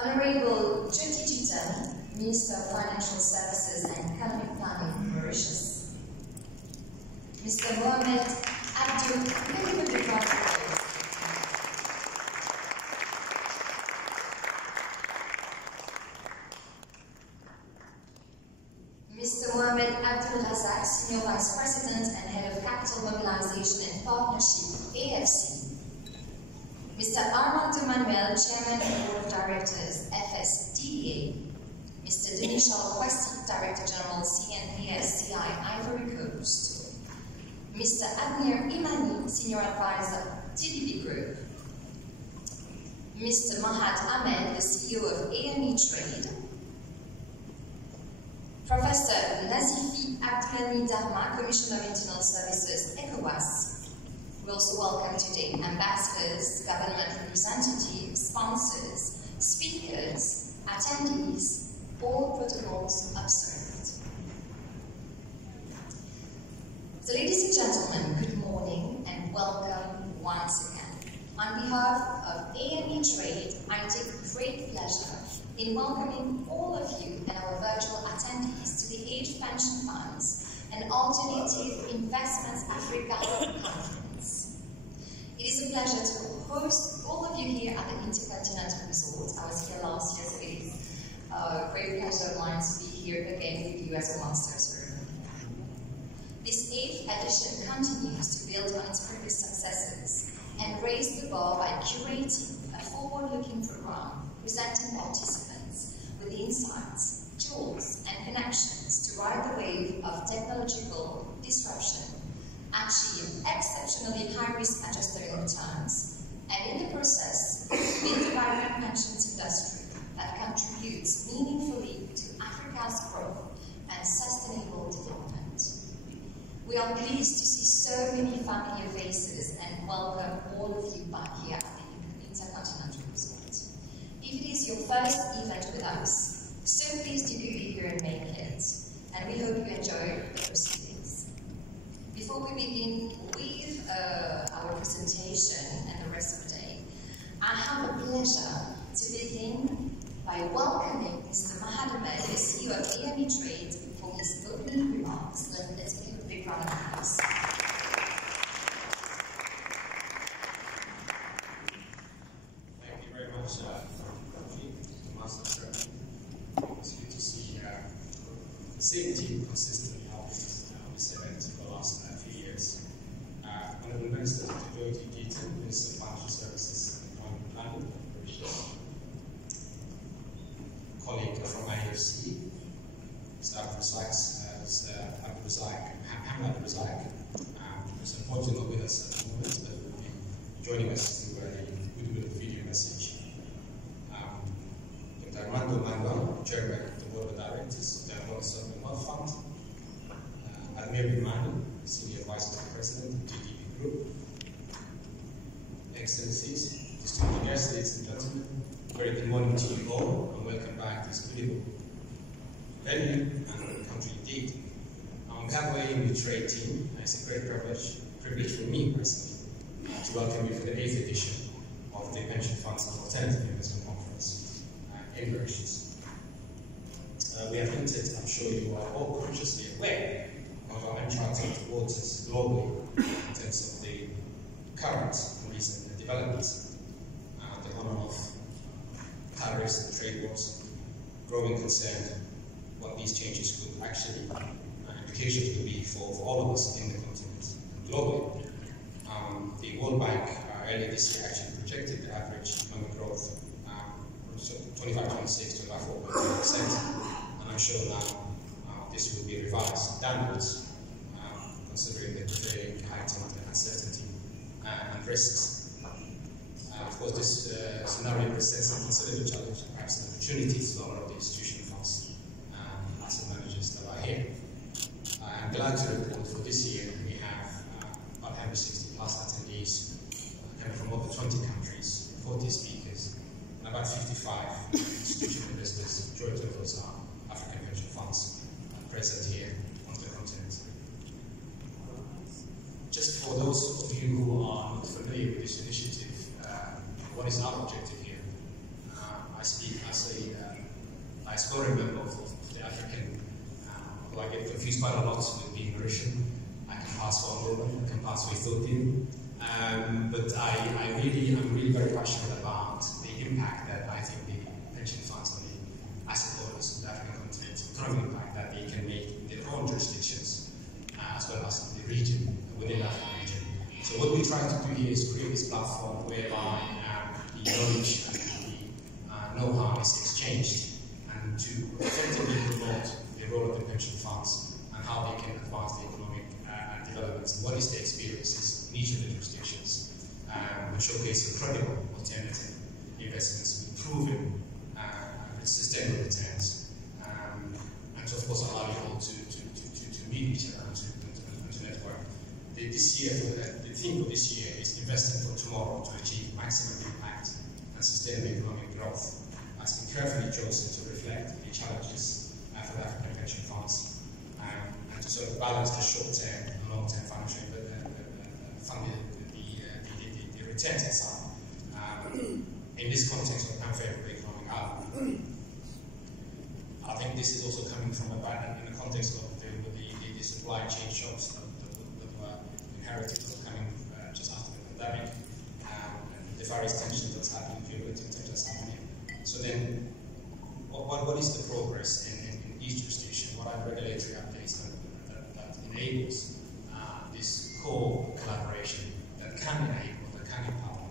Honorable toute, Minister of Financial Services and Economic Planning, Mauritius. Mr. Mohamed Abdul, Mr. Mohamed Abdul Razak, Senior Vice President and Head of Capital Mobilization and Partnership, AFC. Mr. Armando Manuel, Chairman of the Board of Directors, FSDA. Mr. Denis Kwesti, Director General, CNPS, CI, Ivory Coast. Mr. Admir Imani, Senior Advisor, TDP Group. Mr. Mahat Ahmed, the CEO of AME Trade. Professor Nazifi Abdulani Dharma, Commissioner of Internal Services, ECOWAS. We also welcome today ambassadors, government representatives, sponsors, speakers, attendees, all protocols observed. So ladies and gentlemen, good morning and welcome once again. On behalf of AME Trade, I take great pleasure in welcoming all of you and our virtual attendees to the Age Pension Funds and Alternative Investments Africa Conference. It is a pleasure to host all of you here at the Intercontinental Resort. I was here last year, so it is a great pleasure of mine to be here again with you as a master ceremony. This 8th edition continues to build on its previous successes and raise the bar by curating a forward-looking program presenting participants with insights, tools, and connections to ride the wave of technological disruption, achieve exceptionally high risk-adjusted returns, and in the process, build a vibrant pensions industry that contributes meaningfully to Africa's growth and sustainable development. We are pleased to see so many familiar faces and welcome all of you back here at the Intercontinental Resort. If it is your first event with us, so pleased you could be here and make it, and we hope you enjoy the proceedings. Before we begin with our presentation and the rest of the day, I have the pleasure to begin by welcoming Mr. Mahat Ahmed, the CEO of AME Trade, for his opening remarks. Let's give a big round of applause. Thank you very much, Master Chairman. It's good to see the same team consistently helping this event for the last few years. Honourable Minister toute, Minister of Financial Services and Economic Planning, colleague from IFC, Mr. Hamad Razak, who's unfortunately not with us at the moment, but will be joining us through a good video message. Dr. Armando Manuel, Chairman of the Board of Directors, the Sovereign Wealth Fund, Admir Imani, Senior Vice President of TDP Group, Excellencies, distinguished guests, ladies and gentlemen, very good morning to you all, and welcome back to this beautiful venue and country indeed. On behalf of AME Trade team, it's a great privilege for me personally to welcome you for the 8th edition of the Pension Funds and Alternative Investment Conference in Mauritius. We have hinted, I'm sure you are all consciously aware of our uncharted waters globally in terms of the current and recent developments, the honor of tariffs and trade wars, growing concern what these changes could actually, implications could be for all of us in the continent and globally. The World Bank earlier this year actually projected the average economic growth from 25-26 to about 4.2%, and I'm sure now this will be revised downwards, considering the prevailing heightened uncertainty and risks. Of course, this scenario presents some considerable challenges, perhaps an opportunities for a lot of the institutional funds and asset managers that are here. I'm glad to report for this year we have about 160 plus attendees coming from over 20 countries, 40 speakers, and about 55 institutional investors. Majority of those are African pension funds present here on the continent. Just for those of you who are not familiar with this initiative, what is our objective here? I speak as confused quite a lot with being Mauritian. I can pass for Angolan, I can pass for Ethiopian. But I'm really very passionate about the impact that I think the pension funds on the asset owners of the African continent, economic impact that they can make in their own jurisdictions, as well as in the region, within the African region. So what we try to do here is create this platform whereby the knowledge and the know-how is exchanged, and to effectively promote the role of the pension funds and how they can advance the economic developments, and what is the experiences in each of the jurisdictions, and showcase a credible alternative investments with proven sustainable returns, and to of course allow you all to meet each other and to network. This year, the theme for this year is investing for tomorrow to achieve maximum impact and sustainable economic growth. Has been carefully chosen to reflect the challenges for the African pension funds, and to sort of balance the short-term and long-term financial funding, the returns inside. In this context of unfavorable economic outlook, I think this is also coming from in the context of the supply chain shocks that were inherited or coming just after the pandemic, and the various tensions that's happening, geopolitical tensions happening. So then, what is the progress in each jurisdiction? What are the regulatory updates that enables this core collaboration that can enable, that can empower,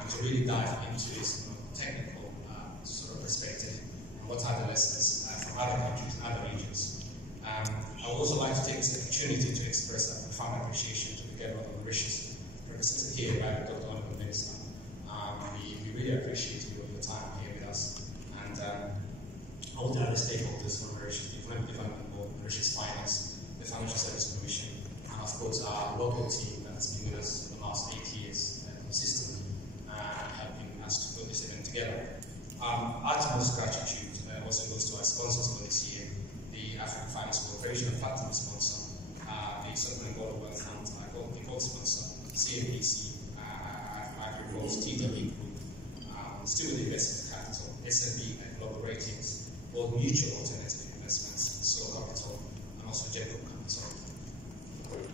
and to really dive into this technical sort of perspective, and what are the lessons from other countries and other regions. I would also like to take this opportunity to express a profound appreciation to the government of Mauritius, represented here by Dr. Honorable Minister. We really appreciate your time here with us, and all the other stakeholders from Mauritius, the Economic Development Board, Mauritius Finance, the Financial Service Commission, and of course our local team that's been with us for the last 8 years consistently, helping us to put this event together. Utmost gratitude also goes to our sponsors for this year, the African Finance Corporation, a platinum sponsor, the Sovereign Global Wealth Fund, the gold sponsor, CNBC, Ivory Coast, TW Group, still with Investment Capital, SMB and Global Ratings, both mutual alternative investments, Soul Capital, and also Jacob Capital.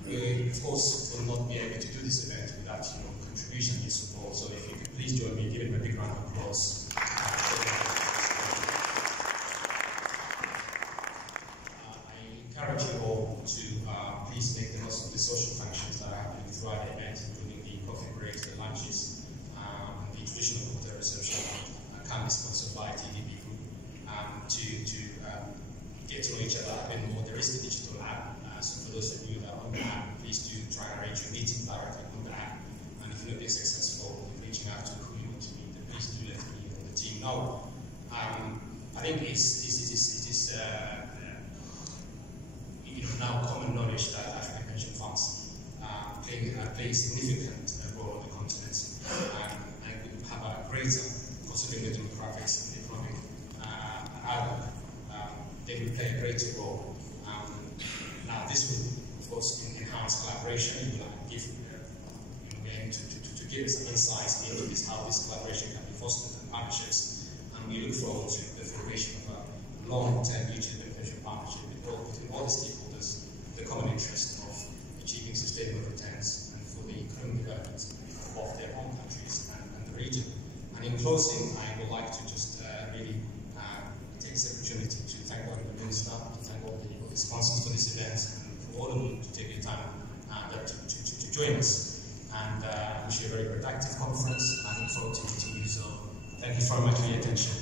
We, of course, will not be able to do this event without your contribution and your support, so if you could please join me in giving a big round of applause. I encourage you all to please make the most of the social functions that are happening throughout the event, including the coffee breaks, the lunches, and the traditional hotel reception, can be sponsored by TDB Group, to get to know each other a bit more. There is the digital app, so for those of you that are on the app, please do try and arrange your meeting directly on the app, and if you're not being successful in reaching out to who you want to meet, then please do let me and the team know. I think it is now common knowledge that African pension funds play a significant role on the continent, and we have a greater, considering the demographics and economic outlook, they will play a greater role. Now this will, of course, enhance collaboration. It will give, to give us some insights into this, how this collaboration can be fostered and partnerships, and we look forward to the formation of a long-term mutual beneficial partnership between all the stakeholders, the common interest of achieving sustainable returns and for the economic development of their own countries and the region. And in closing, I would like to just really take this opportunity to thank all the minister, to thank all the sponsors for this event, and for all of you to take your time to join us. And I wish you a very productive conference, and I look forward to meeting you. So thank you very much for your attention.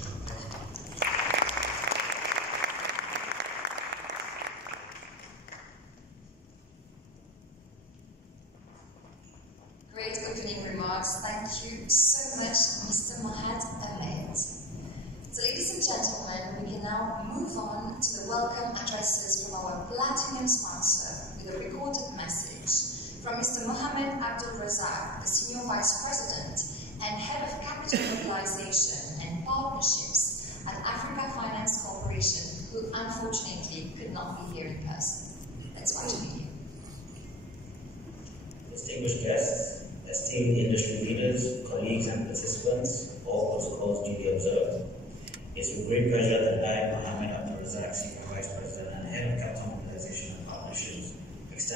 Great opening remarks. Thank you so much, Mr. Mahat Ahmed. So, ladies and gentlemen, we can now move on to the welcome addresses from our platinum sponsor with a recorded message from Mr. Mohamed Abdul Razak, the Senior Vice President and Head of Capital Mobilization and Partnerships at Africa Finance Corporation, who unfortunately could not be here in person. Let's watch the video. Distinguished guests, esteemed industry leaders, colleagues and participants, all protocols duly observed. It's with great pleasure that I, Mohamed Abdul Razak, Senior Vice President and Head of Capital Mobilization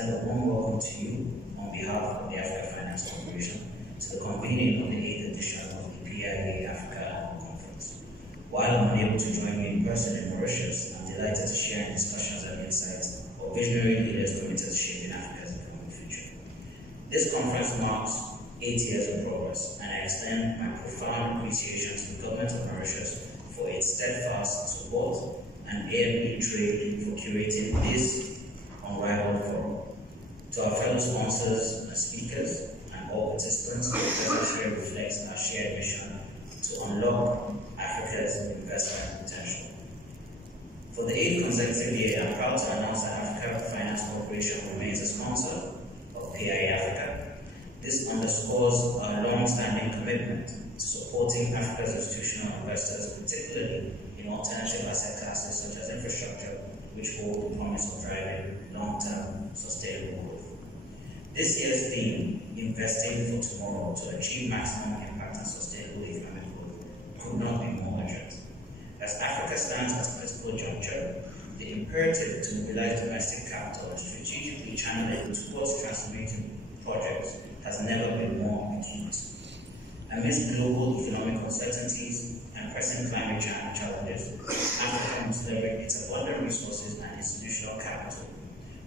extend a warm welcome to you on behalf of the Africa Finance Corporation to the convening of the 8th edition of the PIAfrica Annual Conference. While I'm unable to join you in person in Mauritius, I'm delighted to share in discussions and insights of visionary leaders committed to shaping Africa's economic future. This conference marks 8 years of progress, and I extend my profound appreciation to the government of Mauritius for its steadfast support and AME trade for curating this unrivaled forum. To our fellow sponsors and speakers and all participants, the presentation reflects our shared mission to unlock Africa's investment potential. For the 8th consecutive year, I'm proud to announce that Africa Finance Corporation remains a sponsor of PIAfrica. This underscores our long-standing commitment to supporting Africa's institutional investors, particularly in alternative asset classes such as infrastructure, which hold the promise of driving long-term sustainable growth. This year's theme, Investing for Tomorrow to Achieve Maximum Impact and Sustainable Economic Growth, could not be more urgent. As Africa stands at a critical juncture, the imperative to mobilize domestic capital and strategically channel it towards transformative projects has never been more acute. Amidst global economic uncertainties and pressing climate change challenges, Africa must leverage its abundant resources and institutional capital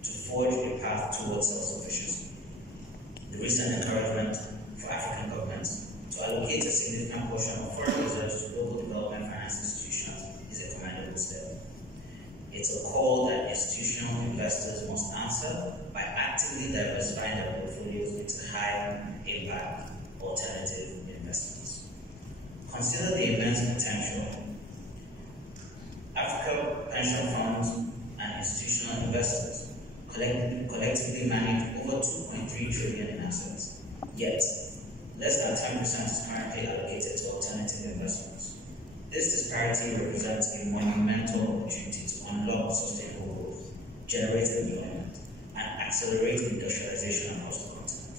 to forge a path towards self-sufficiency. The recent encouragement for African governments to allocate a significant portion of foreign reserves to global development finance institutions is a commendable step. It's a call that institutional investors must answer by actively diversifying their portfolios into high-impact alternative investments. Consider the immense potential. Africa pension funds and institutional investors collectively manage over 2.3 trillion in assets. Yet, less than 10% is currently allocated to alternative investments. This disparity represents a monumental opportunity to unlock sustainable growth, generate employment, and accelerate industrialization across the continent.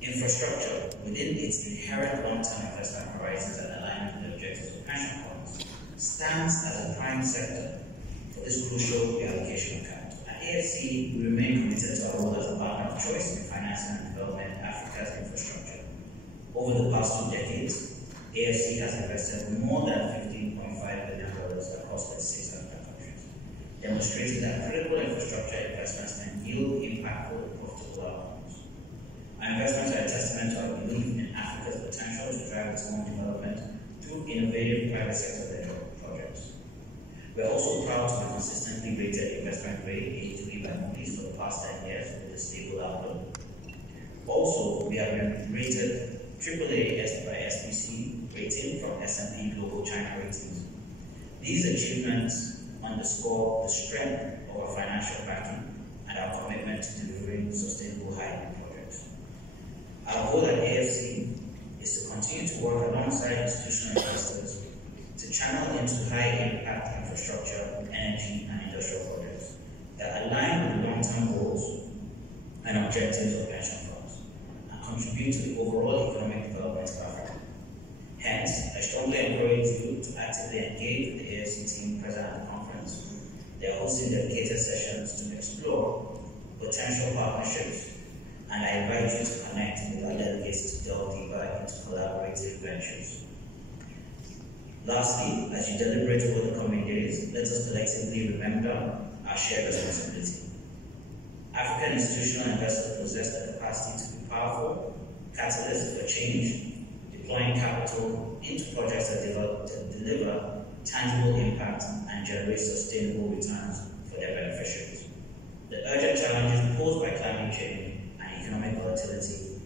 Infrastructure, within its inherent long-term investment horizons and alignment with the objectives of pension funds, stands as a prime sector for this crucial reallocation of capital. At AFC, we remain committed to our role as a partner of choice in financing and developing Africa's infrastructure. Over the past 2 decades, AFC has invested more than $15.5 billion across 36 African countries, demonstrating that critical infrastructure investments can yield impactful and profitable outcomes. Our investments are a testament to our belief in Africa's potential to drive its own development through innovative private sector-led projects. We are also proud to be consistently rated investment grade A3 by Maurice for the past 10 years with a stable outlook. Also, we have been rated AAA by SBC rating from S&P Global China Ratings. These achievements underscore the strength of our financial backing and our commitment to delivering sustainable high-end projects. Our goal at AFC is to continue to work alongside institutional investors to channel into high-impact infrastructure, energy, and industrial projects that align with the long-term goals and objectives of pension funds and contribute to the overall economic development of Africa. Hence, I strongly encourage you to actively engage with the AFC team present at the conference. They are hosting dedicated sessions to explore potential partnerships, and I invite you to connect with our delegates to delve deeper into collaborative ventures. Lastly, as you deliberate over the coming days, let us collectively remember our shared responsibility. African institutional investors possess the capacity to be powerful catalysts for change, deploying capital into projects that deliver tangible impact and generate sustainable returns for their beneficiaries. The urgent challenges posed by climate change and economic volatility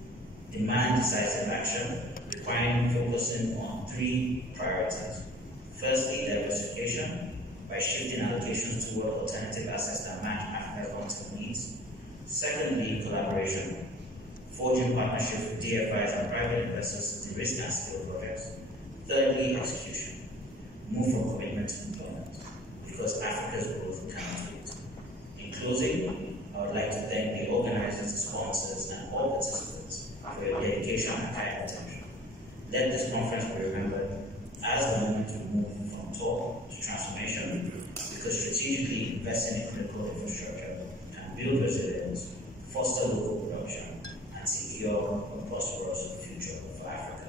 demand decisive action, requiring focusing on 3 priorities. Firstly, diversification, by shifting allocations toward alternative assets that match Africa's long-term needs. Secondly, collaboration, forging partnerships with DFIs and private investors to de-risk and scale projects. Thirdly, execution, move from commitment to deployment, because Africa's growth cannot wait. In closing, I would like to thank the organizers, sponsors, and all participants for your dedication and kind attention. Let this conference be remembered as the moment to move from talk to transformation, because strategically investing in critical infrastructure can build resilience, foster local production, and secure a prosperous future for Africa.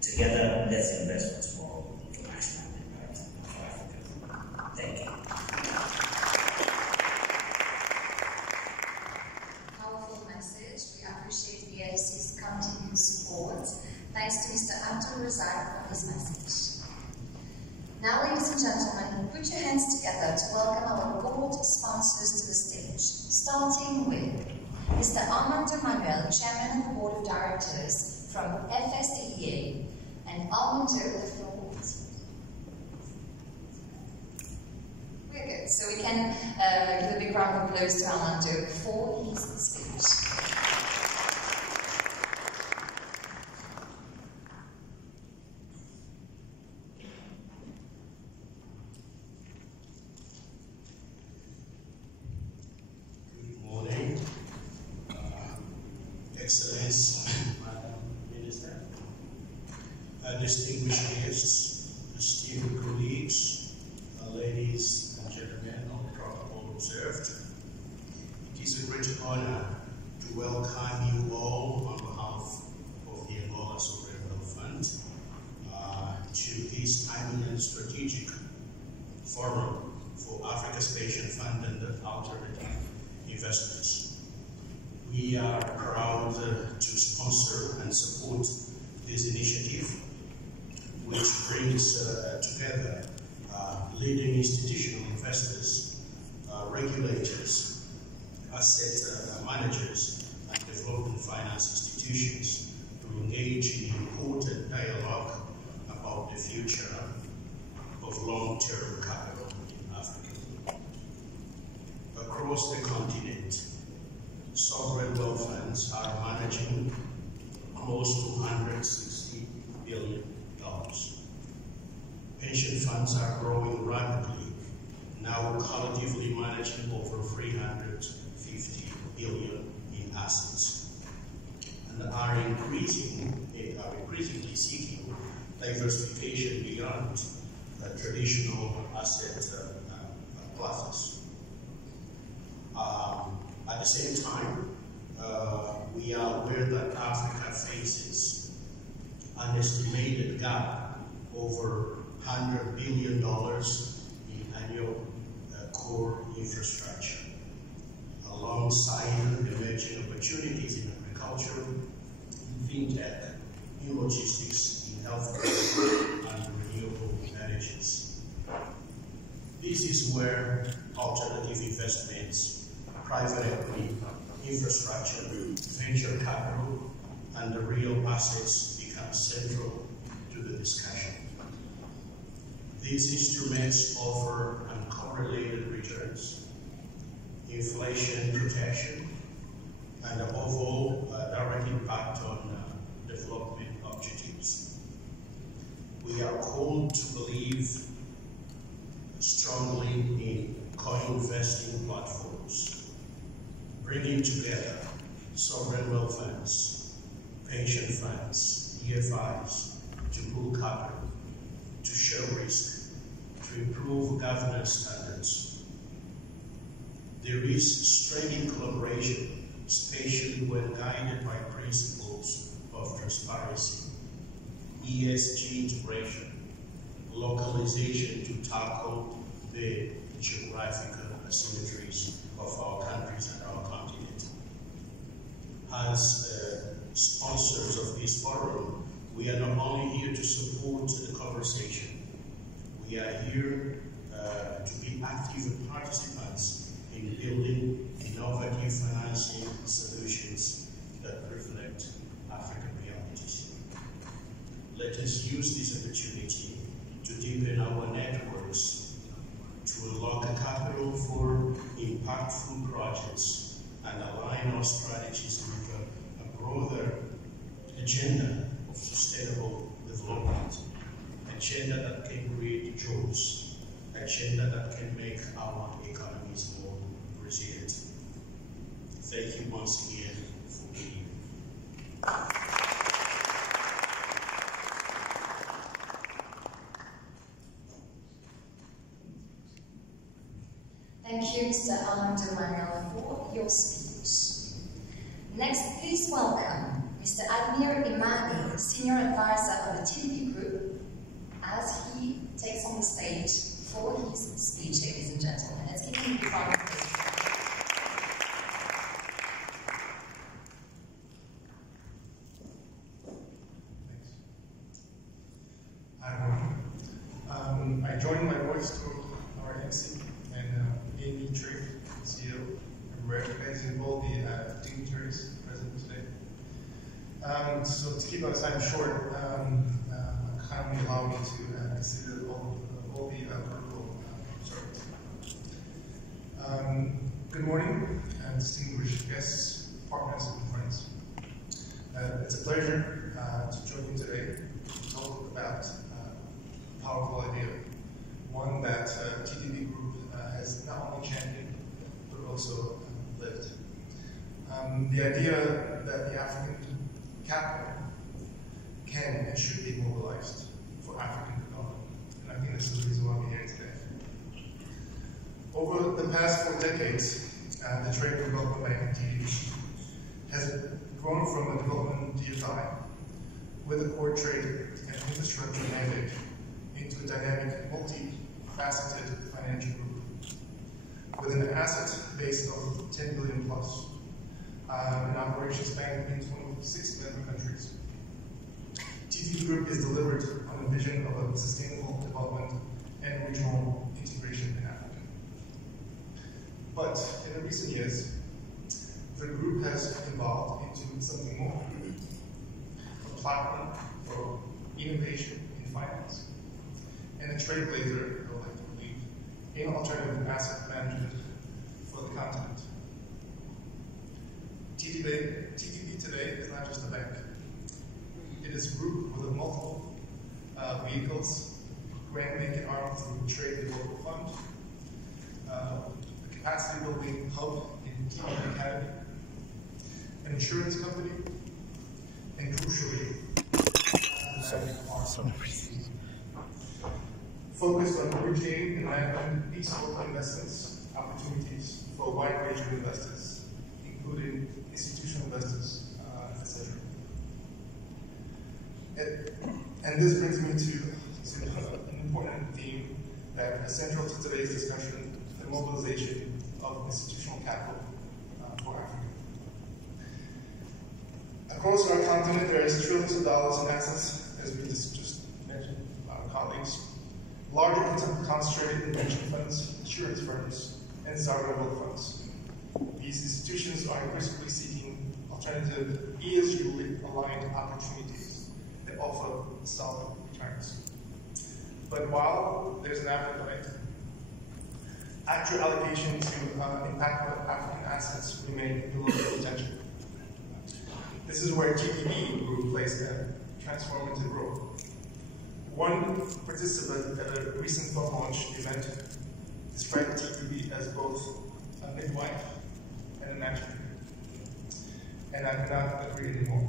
Together, let's invest for tomorrow for maximum impact for Africa. Thank you. Powerful message. We appreciate PIAfrica's continued support. Thanks to Mr. Abdul Razak for his message. Now, ladies and gentlemen, put your hands together to welcome our gold sponsors to the stage, starting with Mr. Armando Manuel, Chairman of the Board of Directors from FSDEA, and Armando, the floor is. We're good, so we can give a big round of applause to Armando before his speech. Excellence, Madam Minister, distinguished guests, esteemed colleagues, ladies and gentlemen, all protocol observed. It is a great honor to welcome you all on behalf of the Angola Sovereign Wealth Fund to this timely and strategic forum for Africa's pension fund and alternative investments. We are proud to sponsor and support this initiative, which brings together leading institutional investors, regulators, asset managers, and development finance institutions to engage in important dialogue about the future of long-term capital in Africa. Across the continent, sovereign wealth funds are managing close to $160 billion. Pension funds are growing rapidly, now collectively managing over $350 billion in assets, and are increasingly seeking diversification beyond traditional asset classes. At the same time, we are aware that Africa faces an estimated gap over $100 billion in annual core infrastructure, alongside emerging opportunities in agriculture, in fintech, in logistics, in healthcare, and renewable energies. This is where alternative investments, private equity, infrastructure, venture capital, and the real assets become central to the discussion. These instruments offer uncorrelated returns, inflation protection, and above all, direct impact on development objectives. We are called to believe strongly in co-investing platforms, bringing together sovereign wealth funds, pension funds, EFIs to pool capital, to share risk, to improve governance standards. There is strength in collaboration, especially when guided by principles of transparency, ESG integration, localization to tackle the geographical asymmetries of our countries and our continent. As sponsors of this forum, we are not only here to support the conversation, we are here to be active participants in building innovative financing solutions that reflect African realities. Let us use this opportunity to deepen our networks, to unlock capital for impactful projects, and align our strategies with a broader agenda of sustainable development, agenda that can create jobs, agenda that can make our economies more resilient. Thank you once again for being here. Thank you, Mr. Armando Manuel, for your speech. Next, please welcome Mr. Admir Imani, Senior Advisor of the TDP Group, as he takes on the stage for his speech, ladies and gentlemen. Let's give him a round of applause. I join my voice to our MC and Amy Tree, CEO, and recognizing all the dignitaries present today. So to keep our time short, kindly allow me to consider all the protocol. Good morning, distinguished guests, partners, and friends. It's a pleasure to join you today to talk about a powerful idea, one that TDP Group has not only championed but also lived. The idea that the African capital can and should be mobilized for African development, and I think that's the reason why we're here today. Over the past 4 decades, the Trade Development Bank, TDB, has grown from a development DFI with a core trade and infrastructure mandate into a dynamic, multi-faceted financial group with an asset base of 10 billion plus, an operation spanning in 26 member countries. TDB Group is delivered on a vision of a sustainable development and regional integration in Africa. But in the recent years, the group has evolved into something more, a platform for innovation in finance, and a trailblazer, I would like to believe, in alternative asset management for the continent. TDB today is not just a bank. It is a group with multiple vehicles, grant-making arm through Trade and Local Fund, a capacity-building hub in TDB Academy, an insurance company, and crucially, focused on originating and managing bespoke investments opportunities for a wide range of investors, including institutional investors, etc. And this brings me to an important theme that is central to today's discussion: the mobilization of institutional capital for Africa. Across our continent, there is trillions of dollars in assets, as we just mentioned by our colleagues, largely concentrated in pension funds, insurance firms, and sovereign wealth funds. These institutions are increasingly seeking alternative ESG-aligned opportunities that offer solid returns. But while there's an appetite, actual allocation to impactful African assets remain below the potential. This is where TDB Group plays a transformative role. One participant at a recent fund launch event described TDB as both a midwife and a matchmaker. And I cannot agree anymore.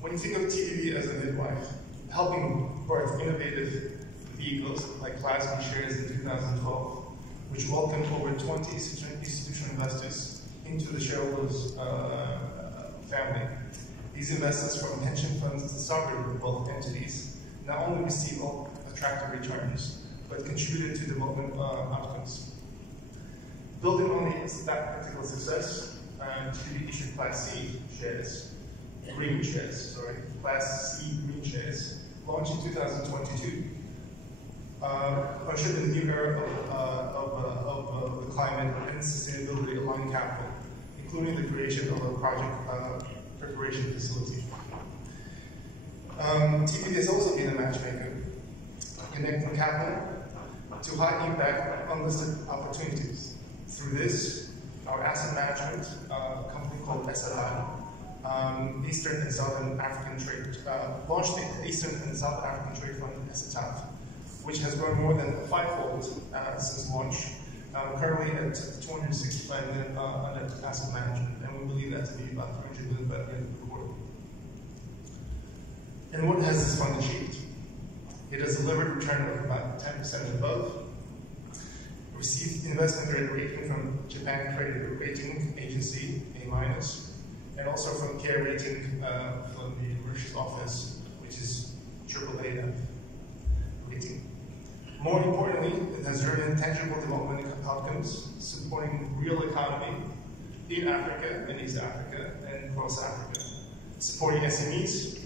When you think of TDB as a midwife, helping birth innovative vehicles like Class B shares in 2012, which welcomed over 20 institutional investors into the shareholders' family. These investors from pension funds to sovereign wealth entities not only received attractive returns, but contributed to development outcomes. Building on that particular success, TDB issued Class C shares, Class C green shares, launched in 2022. Ushered in the new era of the climate and sustainability aligned capital, including the creation of a project preparation facility. TDB has also been a matchmaker, connecting capital to high impact unlisted opportunities. Through this, our asset management company called SLI, Eastern and Southern African Trade, launched the Eastern and South African Trade Fund, SATAF, which has grown more than fivefold since launch, currently at 265 million under asset management, and we believe that to be about 300 million by the end of the quarter. And what has this fund achieved? It has delivered a return of about 10% above, received investment grade rating from Japan Credit Rating Agency, A-, and also from Care Rating from the Mauritius office, which is AAA rating. More importantly, it has driven tangible development outcomes, supporting real economy in Africa, in East Africa, and across Africa, supporting SMEs,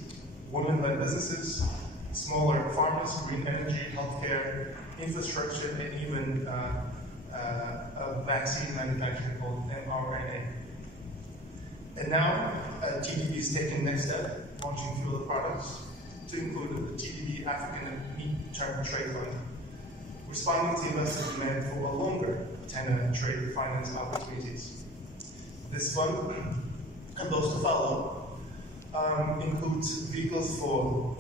women-led businesses, smaller farmers, green energy, healthcare, infrastructure, and even a vaccine manufacturing called mRNA. And now, TDB is taking the next step, launching a few other products, to include the TDB African Meat Trade Fund, responding to investor demand for a longer tenor trade finance opportunities. This fund, and those to follow, includes vehicles for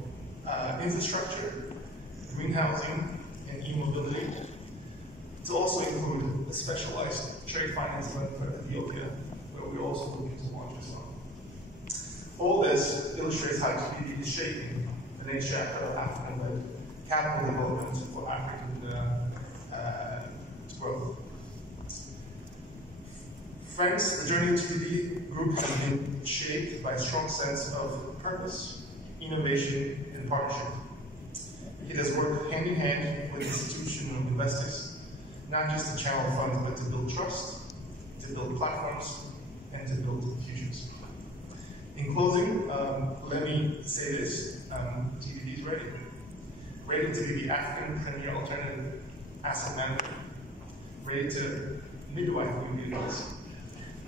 infrastructure, green housing, and e-mobility. To also include a specialized trade finance fund for Ethiopia, where we're also looking to launch as well. All this illustrates how TDB is shaping the next chapter of African-led capital development for African growth. Friends, the journey of TDB Group has been shaped by a strong sense of purpose, innovation, and partnership. It has worked hand in hand with institutional investors, not just to channel funds, but to build trust, to build platforms, and to build futures. In closing, let me say this, TDB is ready. Ready to be the African premier alternative asset manager, ready to midwife communities,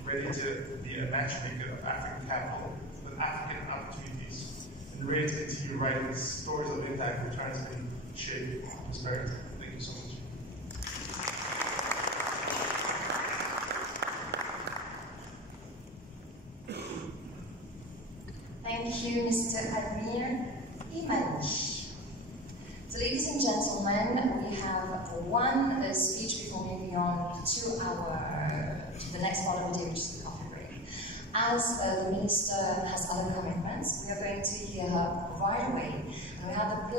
ready to be a matchmaker of African capital with African opportunities, and ready to continue writing stories of impact that transcend shape prosperity. Thank you so much. Thank you, Mr. Admir Imani. So, ladies and gentlemen, we have one speech before moving on to the next part of the day, which is the coffee break. As the Minister has other commitments, we are going to hear her right away. And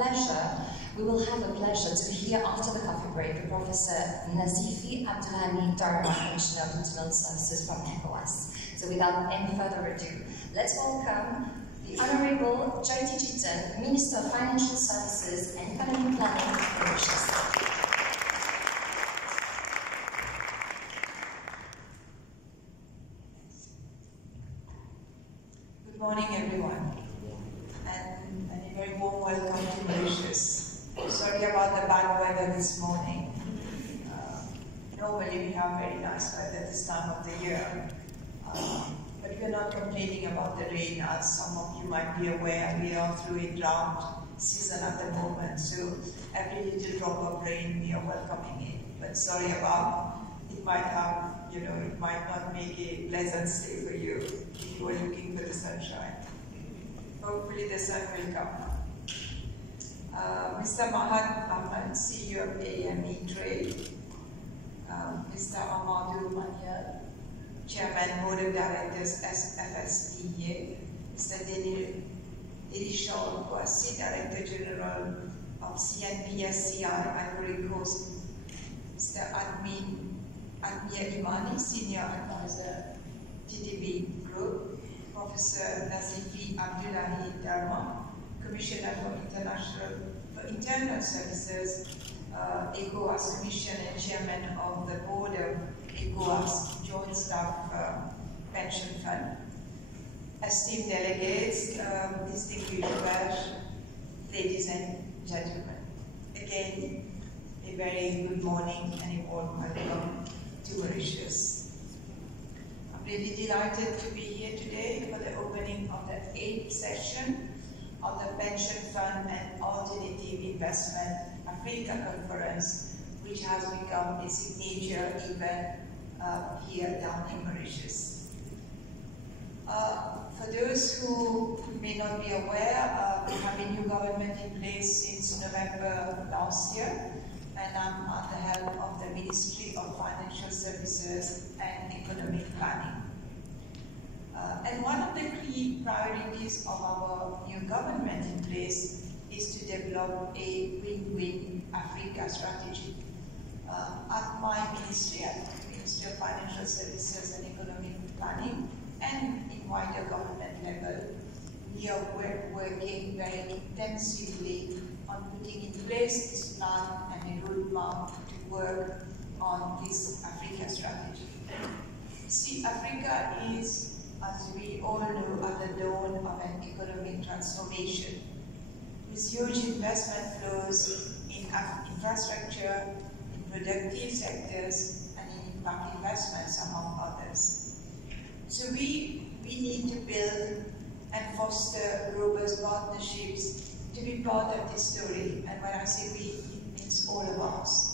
we will have the pleasure to hear after the coffee break Professor Nazifi Abdullahami Darma, Commissioner of Internal Services from ECOWAS. So without any further ado, let's welcome the Honorable Jyoti Jitan, Minister of Financial Services and Economic Planning of Mauritius. Good morning, everyone, and a very warm welcome to Mauritius. Sorry about the bad weather this morning. Normally we have very nice weather this time of the year. But we are not complaining about the rain, as some of you might be aware. We are through a drought season at the moment, so every little drop of rain we are welcoming it. But sorry about it might have, it might not make a pleasant stay for you if you are looking for the sunshine. Hopefully the sun will come. Mr. Mahat Ahmed, CEO of AME Trade, Mr. Amadou Maniel, Chairman, Board of Directors, FSDA, Mr. Elisha Kwasi, Director General of CNPSCI Ivory Coast, Mr. Admir Imani, Senior Advisor, TDB Group, Professor Nazifi Abdullahi Darma, Commissioner for Internal Services, ECOWAS Commission and Chairman of the Board of ECOWAS Joint Staff Pension Fund. Esteemed delegates, distinguished guests, ladies and gentlemen, again, a very good morning and a warm welcome to Mauritius. I'm really delighted to be here today for the opening of the 8th session of the Pension Fund and Alternative Investment Africa Conference, which has become a signature event here down in Mauritius. For those who may not be aware, we have a new government in place since November last year, and I'm at the helm of the Ministry of Financial Services and Economic Planning. And one of the key priorities of our new government in place is to develop a win-win Africa strategy. at my ministry, at the Ministry of Financial Services and Economic Planning, and in wider government level, we are working very intensively on putting in place this plan and a roadmap to work on this Africa strategy. See, Africa is, as we all know, at the dawn of an economic transformation, with huge investment flows in infrastructure, in productive sectors, and in impact investments, among others. So we need to build and foster robust partnerships to be part of this story. And when I say we, it means all of us.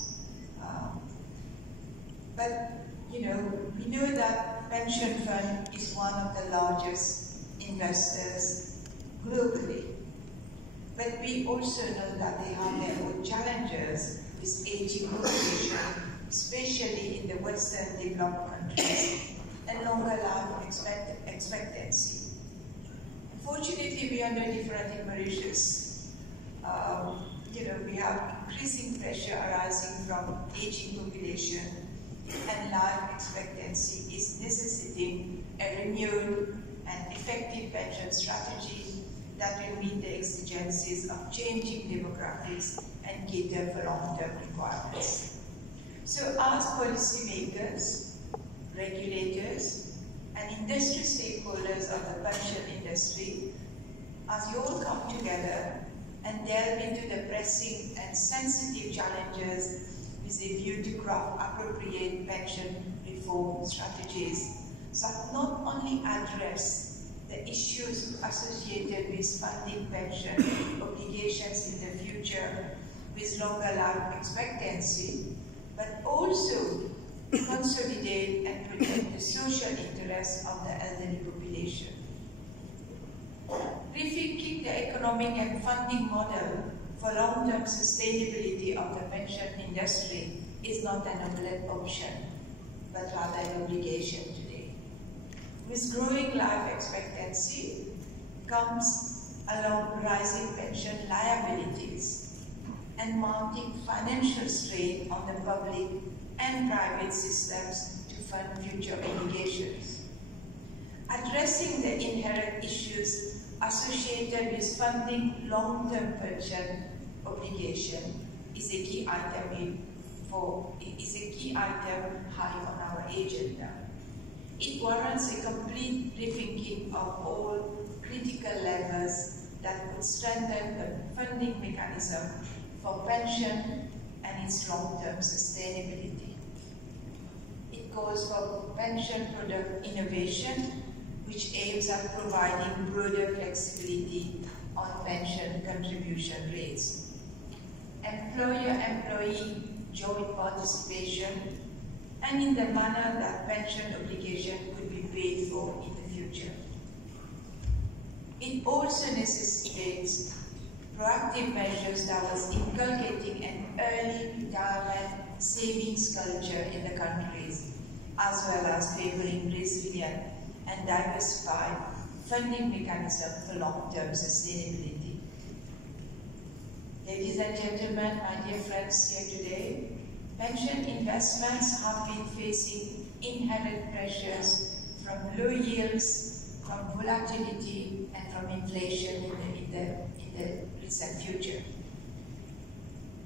But, you know, we know that pension fund is one of the largest investors globally. But we also know that they have their own challenges with aging population, especially in the Western developed countries, and longer life expectancy. Unfortunately, we are no different in Mauritius. You know, we have increasing pressure arising from aging population, and life expectancy is necessitating a renewed and effective pension strategy that will meet the exigencies of changing demographics and cater for long-term requirements. So as policymakers, regulators, and industry stakeholders of the pension industry, as you all come together and delve into the pressing and sensitive challenges with a view to craft appropriate pension reform strategies that not only address the issues associated with funding pension obligations in the future with longer life expectancy, but also consolidate and protect the social interests of the elderly population. Rethinking the economic and funding model for long-term sustainability of the pension industry is not an option, but rather an obligation today. With growing life expectancy comes along rising pension liabilities and mounting financial strain on the public and private systems to fund future obligations. Addressing the inherent issues associated with funding long-term pension obligation is a key item high on our agenda. It warrants a complete rethinking of all critical levers that could strengthen the funding mechanism for pension and its long-term sustainability. It calls for pension product innovation, which aims at providing broader flexibility on pension contribution rates. Employer-employee joint participation, and in the manner that pension obligation could be paid for in the future. It also necessitates proactive measures towards inculcating an early retirement savings culture in the countries, as well as favoring resilient and diversified funding mechanism for long-term sustainability. Ladies and gentlemen, my dear friends here today, pension investments have been facing inherent pressures from low yields, from volatility, and from inflation in the recent future.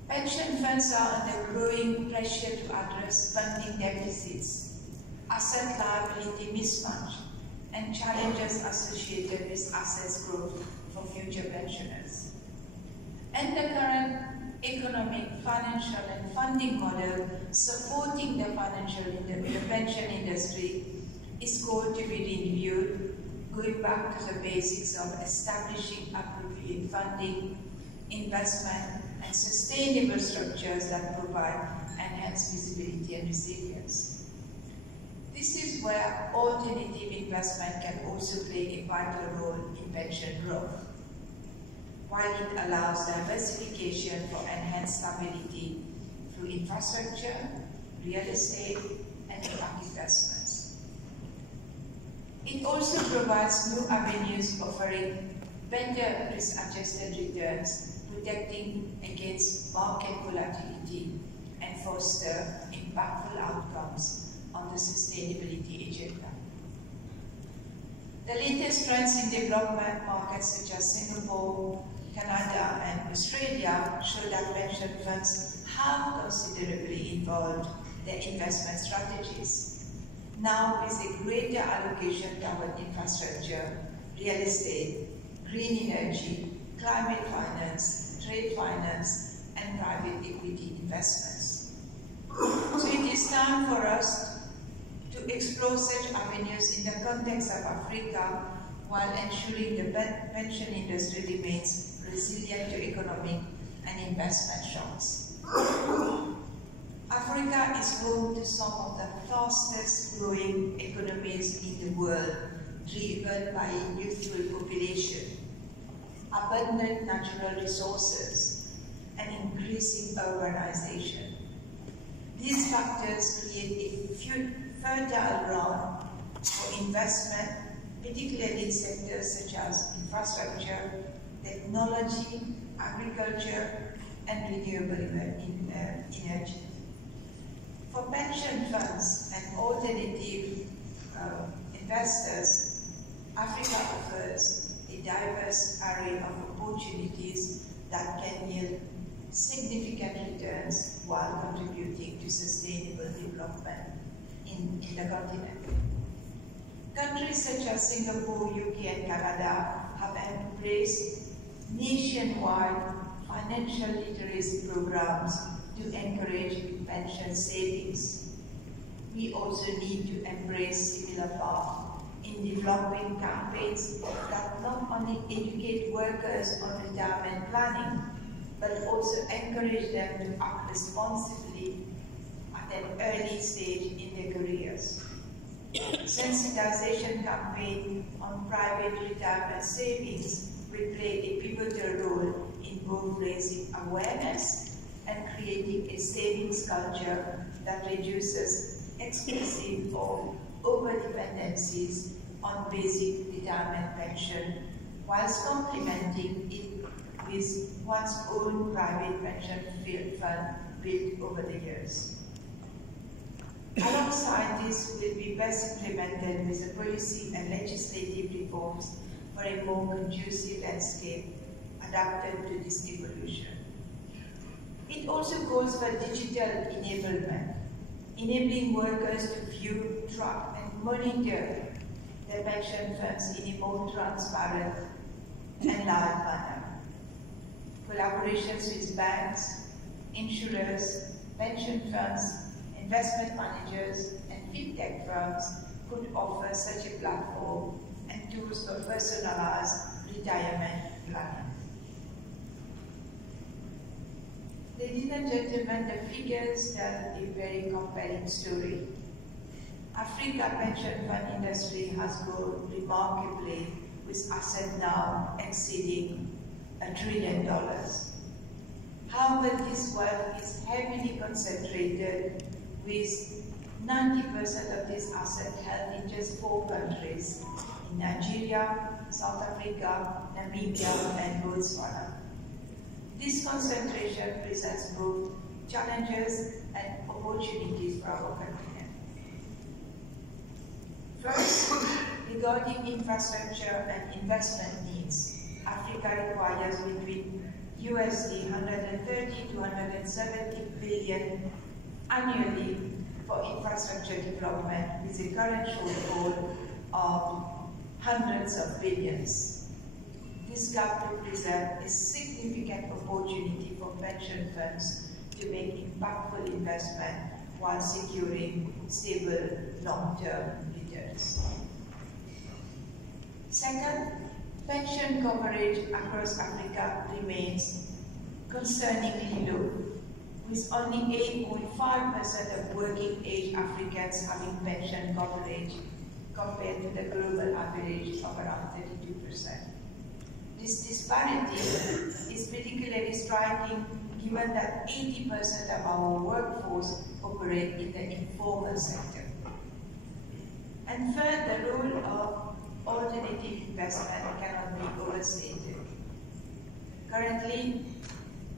Pension funds are under growing pressure to address funding deficits, asset liability mismatch, and challenges associated with assets growth for future pensioners. And the current economic, financial, and funding model supporting the pension industry is going to be reviewed, going back to the basics of establishing appropriate funding, investment, and sustainable structures that provide enhanced visibility and resilience. This is where alternative investment can also play a vital role in pension growth, while it allows diversification for enhanced stability through infrastructure, real estate, and impact investments. It also provides new avenues offering better risk-adjusted returns, protecting against market volatility and foster impactful outcomes on the sustainability agenda. The latest trends in development markets such as Singapore, Canada, and Australia show that pension funds have considerably evolved their investment strategies. Now with a greater allocation toward infrastructure, real estate, green energy, climate finance, trade finance, and private equity investments. So it is time for us to explore such avenues in the context of Africa while ensuring the pension industry remains resilient to economic and investment shocks. Africa is home to some of the fastest growing economies in the world, driven by a youthful population, abundant natural resources, and increasing urbanization. These factors create a fertile ground for investment, particularly in sectors such as infrastructure, technology, agriculture, and renewable energy. For pension funds and alternative investors, Africa offers a diverse array of opportunities that can yield significant returns while contributing to sustainable development in the continent. Countries such as Singapore, UK, and Canada have embraced nationwide financial literacy programs to encourage pension savings. We also need to embrace similar path in developing campaigns that not only educate workers on retirement planning, but also encourage them to act responsibly at an early stage in their careers. Sensitization campaign on private retirement savings will play a pivotal role in both raising awareness and creating a savings culture that reduces exclusive or over-dependencies on basic retirement pension, whilst complementing it with one's own private pension fund built over the years. Alongside this will be best implemented with the policy and legislative reforms for a more conducive landscape adapted to this evolution. It also calls for digital enablement, enabling workers to view, track, and monitor their pension funds in a more transparent and live manner. Collaborations with banks, insurers, pension funds, investment managers, and fintech firms could offer such a platform and tools for personalized retirement planning. Ladies and gentlemen, the figures tell a very compelling story. Africa pension fund industry has grown remarkably, with assets now exceeding $1 trillion. However, this wealth is heavily concentrated, with 90% of this asset held in just 4 countries, in Nigeria, South Africa, Namibia, and Botswana. This concentration presents both challenges and opportunities for our continent. First, regarding infrastructure and investment needs, Africa requires between $130 to $170 billion annually for infrastructure development, with a current shortfall of hundreds of billions. This gap represents a significant opportunity for pension funds to make impactful investment while securing stable long-term returns. Second, pension coverage across Africa remains concerningly low, with only 8.5% of working-age Africans having pension coverage compared to the global average of around 32%. This disparity is particularly striking given that 80% of our workforce operate in the informal sector. And third, the role of alternative investment cannot be overstated. Currently,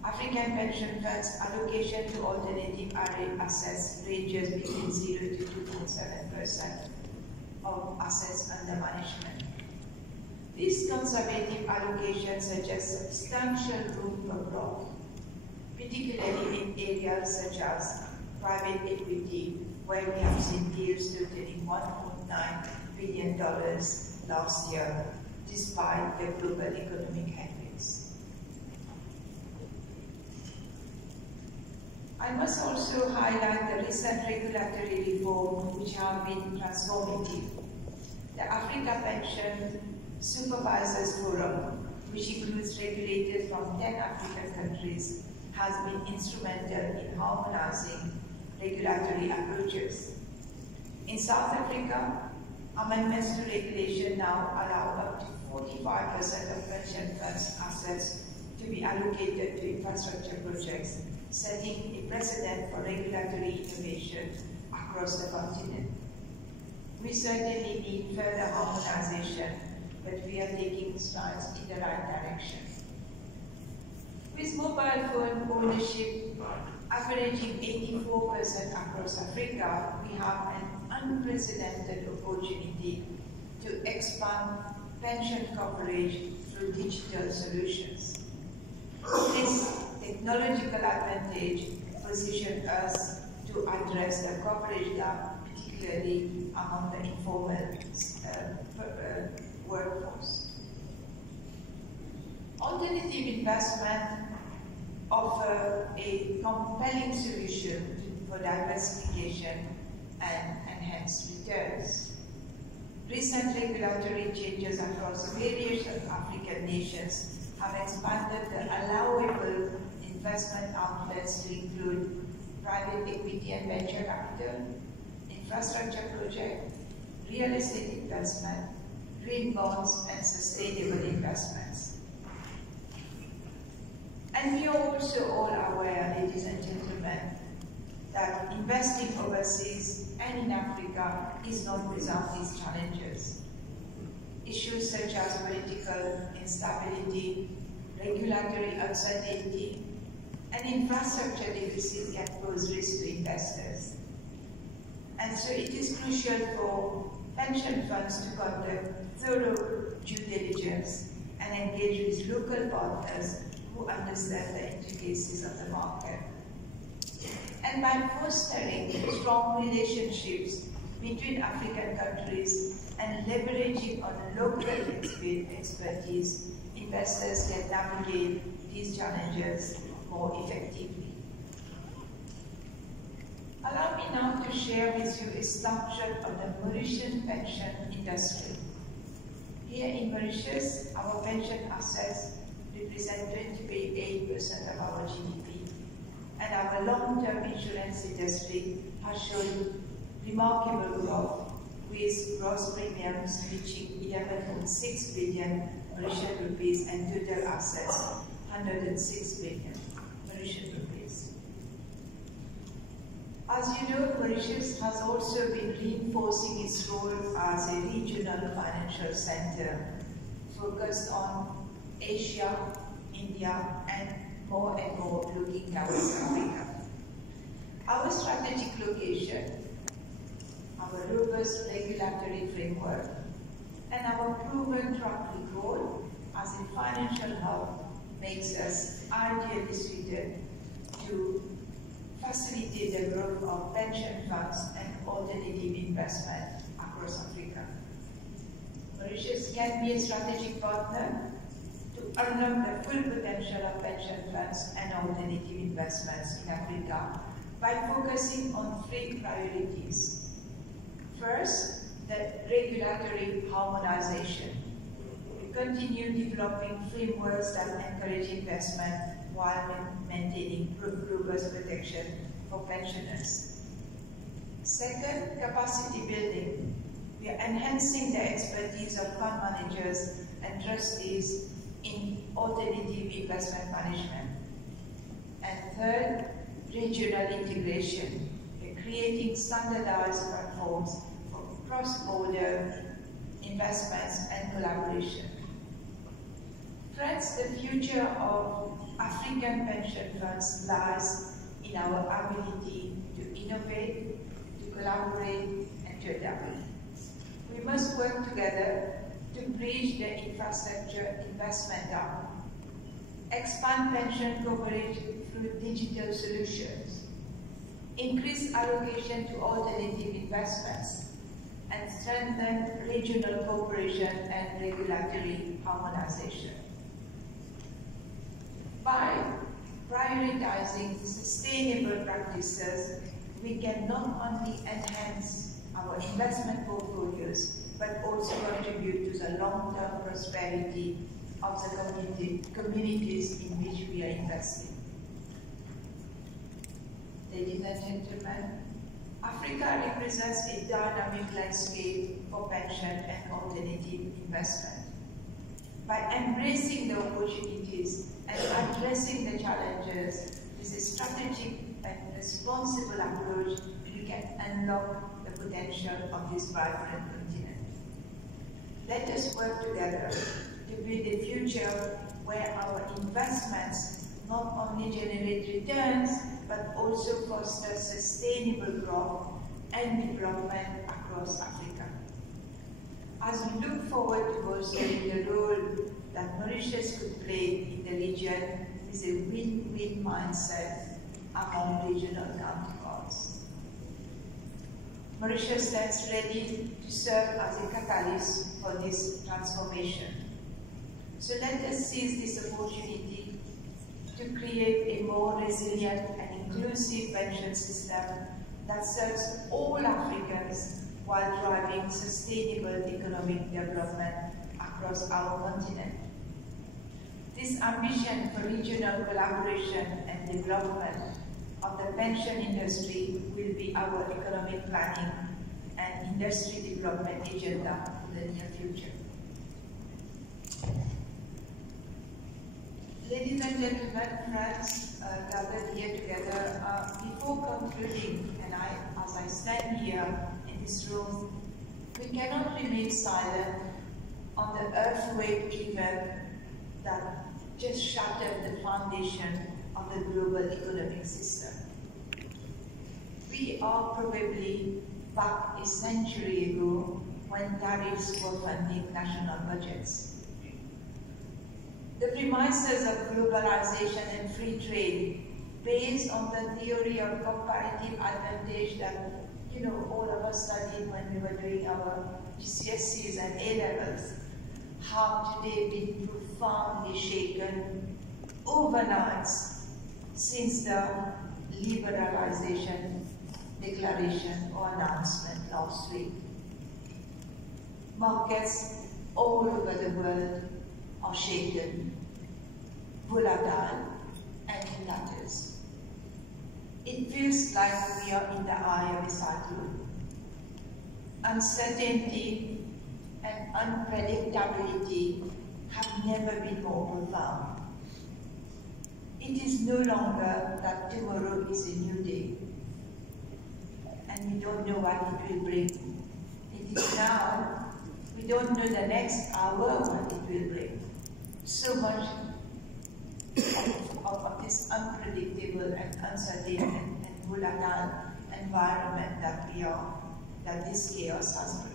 African pension funds allocation to alternative assets ranges between 0 to 2.7% of assets under management. These conservative allocations suggest substantial room for growth, particularly in areas such as private equity, where we have seen deals totaling $1.9 billion last year, despite the global economic headwinds. I must also highlight the recent regulatory reform which have been transformative. The Africa Pension Supervisors Forum, which includes regulators from 10 African countries, has been instrumental in harmonizing regulatory approaches. In South Africa, amendments to regulation now allow up to 45% of pension funds assets to be allocated to infrastructure projects, setting a precedent for regulatory innovation across the continent. We certainly need further harmonization, but we are taking strides in the right direction. With mobile phone ownership averaging 84% across Africa, we have an unprecedented opportunity to expand pension coverage through digital solutions. This technological advantage positions us to address the coverage gap, particularly among the informal workforce. Alternative investment offer a compelling solution for diversification and enhanced returns. Recent regulatory changes across various African nations have expanded the allowable investment outlets to include private equity and venture capital, infrastructure projects, real estate investment, green bonds, and sustainable investments. And we are also all aware, ladies and gentlemen, that investing overseas and in Africa is not without its challenges. Issues such as political instability, regulatory uncertainty, and infrastructure deficit can pose risks to investors. And so it is crucial for pension funds to conduct thorough due diligence and engage with local partners who understand the intricacies of the market. And by fostering strong relationships between African countries and leveraging on local expertise, investors can navigate these challenges more effectively. Allow me now to share with you a snapshot of the Mauritian pension industry. Here in Mauritius, our pension assets represent 28% of our GDP, and our long-term insurance industry has shown remarkable growth, with gross premiums reaching 11.6 billion Mauritian rupees and total assets 106 billion Mauritian rupees. As you know, Mauritius has also been reinforcing its role as a regional financial center focused on Asia, India, and more looking towards Africa. Our strategic location, our robust regulatory framework, and our proven track record as a financial hub makes us ideally suited to facilitate the growth of pension funds and alternative investment across Africa. Mauritius can be a strategic partner to unlock the full potential of pension funds and alternative investments in Africa by focusing on 3 priorities. First, the regulatory harmonization. We continue developing frameworks that encourage investment while maintaining robust protection for pensioners. Second, capacity building. We are enhancing the expertise of fund managers and trustees in alternative investment management. And third, regional integration. We're creating standardized platforms for cross-border investments and collaboration. Friends, the future of African pension funds lies in our ability to innovate, to collaborate, and to adapt. We must work together to bridge the infrastructure investment gap, expand pension coverage through digital solutions, increase allocation to alternative investments, and strengthen regional cooperation and regulatory harmonization. By prioritizing sustainable practices, we can not only enhance our investment portfolios, but also contribute to the long-term prosperity of the communities in which we are investing. Ladies and gentlemen, Africa represents a dynamic landscape for pension and alternative investment. By embracing the opportunities and addressing the challenges with a strategic and responsible approach, we can unlock the potential of this vibrant continent. Let us work together to build a future where our investments not only generate returns, but also foster sustainable growth and development across Africa. As we look forward to bolstering the role that Mauritius could play in the region with a win-win mindset among regional counterparts. Mauritius stands ready to serve as a catalyst for this transformation. So let us seize this opportunity to create a more resilient and inclusive pension system that serves all Africans while driving sustainable economic development across our continent. This ambition for regional collaboration and development of the pension industry will be our economic planning and industry development agenda in the near future. Ladies and gentlemen, friends gathered here together, before concluding, and as I stand here in this room, we cannot remain silent on the earthquake event that just shattered the foundation of the global economic system. We are probably back a century ago when tariffs were funding national budgets. The premises of globalization and free trade, based on the theory of comparative advantage that all of us studied when we were doing our GCSEs and A-levels, have today been profoundly shaken overnight since the liberalization declaration or announcement last week. Markets all over the world are shaken, volatile, and in tatters. It feels like we are in the eye of a cyclone. Uncertainty and unpredictability have never been more profound. It is no longer that tomorrow is a new day, and we don't know what it will bring. It is now, we don't know the next hour what it will bring. So much of this unpredictable and uncertain and volatile environment that this chaos has brought.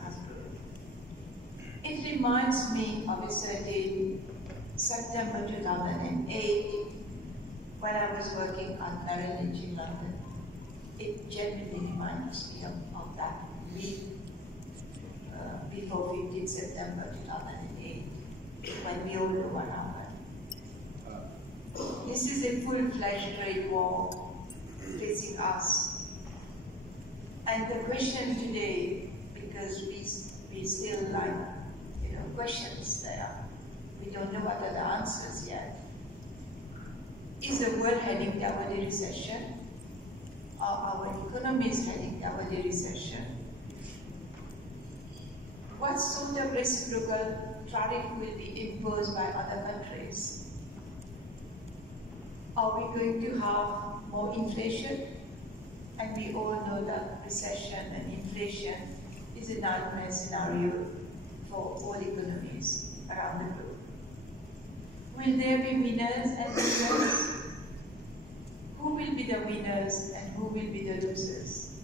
It reminds me of a certain September 2008 when I was working at Merrill Lynch in London. It genuinely reminds me of that week before 15 September 2008, when we all know what happened. This is a full-fledged trade war facing us. And the question today, because we still like, questions there, we don't know what are the answers yet. Is the world heading toward a recession? Are our economies heading toward a recession? What sort of reciprocal tariff will be imposed by other countries? Are we going to have more inflation? And we all know that recession and inflation is a nightmare scenario for all economies around the globe. Will there be winners and losers? Who will be the winners and who will be the losers?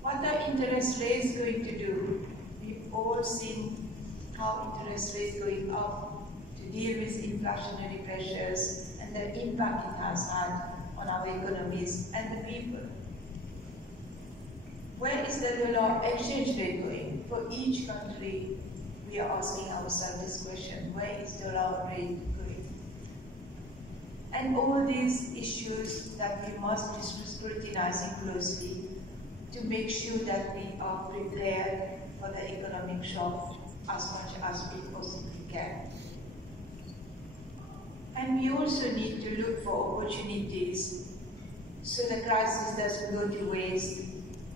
What are interest rates going to do? We've all seen how interest rates going up to deal with inflationary pressures and the impact it has had on our economies and the people. Where is the dollar exchange rate going? For each country, we are asking ourselves this question: where is dollar rate going? And all these issues that we must be scrutinizing closely to make sure that we are prepared for the economic shock as much as we possibly can. And we also need to look for opportunities so the crisis doesn't go to waste,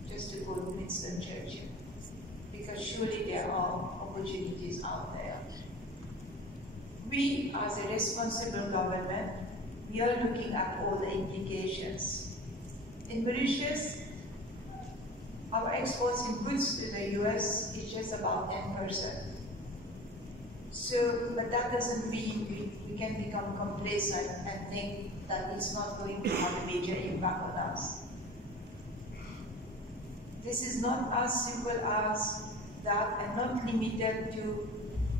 just to quote Winston Churchill, because surely there are opportunities out there. We, as a responsible government, we are looking at all the implications. In Mauritius, our exports in goods to the US is just about 10%. So, but that doesn't mean we can become complacent and think that it's not going to have a major impact on us. This is not as simple as that and not limited to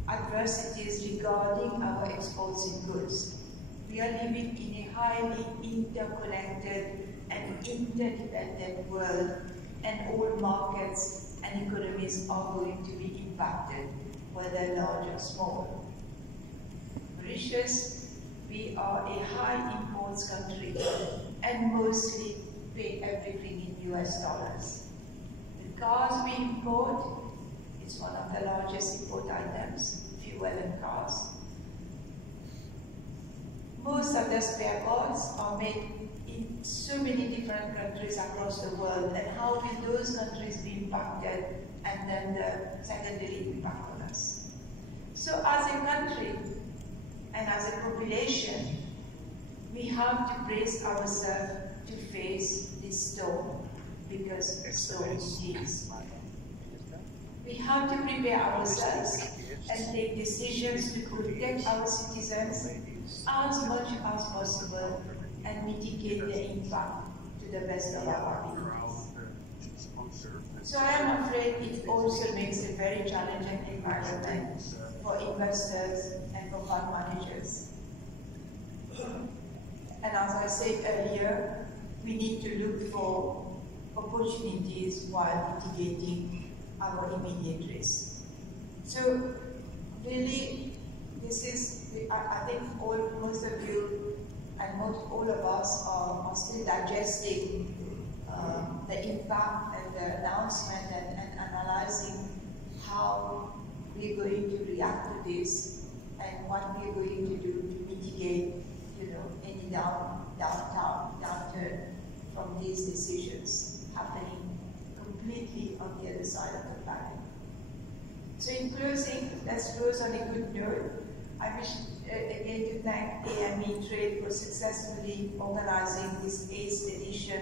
adversities regarding our exports in goods. We are living in a highly interconnected and interdependent world, and all markets and economies are going to be impacted, whether large or small. Mauritius, we are a high imports country and mostly pay everything in US dollars. The cars we import is one of the largest import items, fuel and cars. Most of the spare parts are made in so many different countries across the world, and how will those countries be impacted, and then the secondary impact on us. So as a country and as a population, we have to brace ourselves to face this storm, because storm it is. We have to prepare ourselves and take decisions to protect our citizens as much as possible and mitigate the impact to the best of our abilities. So I am afraid it also makes a very challenging environment for investors and for fund managers. And as I said earlier, we need to look for opportunities while mitigating our immediate risks. So really, this is, I think most of you and all of us are still digesting the impact and the announcement and analyzing how we're going to react to this and what we're going to do to mitigate, any downturn from these decisions happening completely on the other side of the planet. So in closing, let's close on a good note. I wish again to thank AME Trade for successfully organizing this 8th edition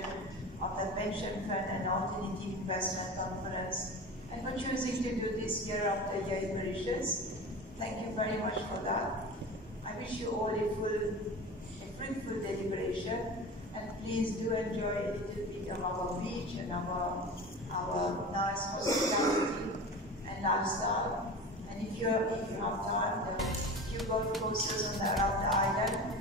of the Pension Fund and Alternative Investment Conference, and for choosing to do this year after year in Mauritius. Thank you very much for that. I wish you all a fruitful deliberation, and please do enjoy a little bit of our beach and our nice hospitality and lifestyle. And if you have time, there are a few golf courses around the island.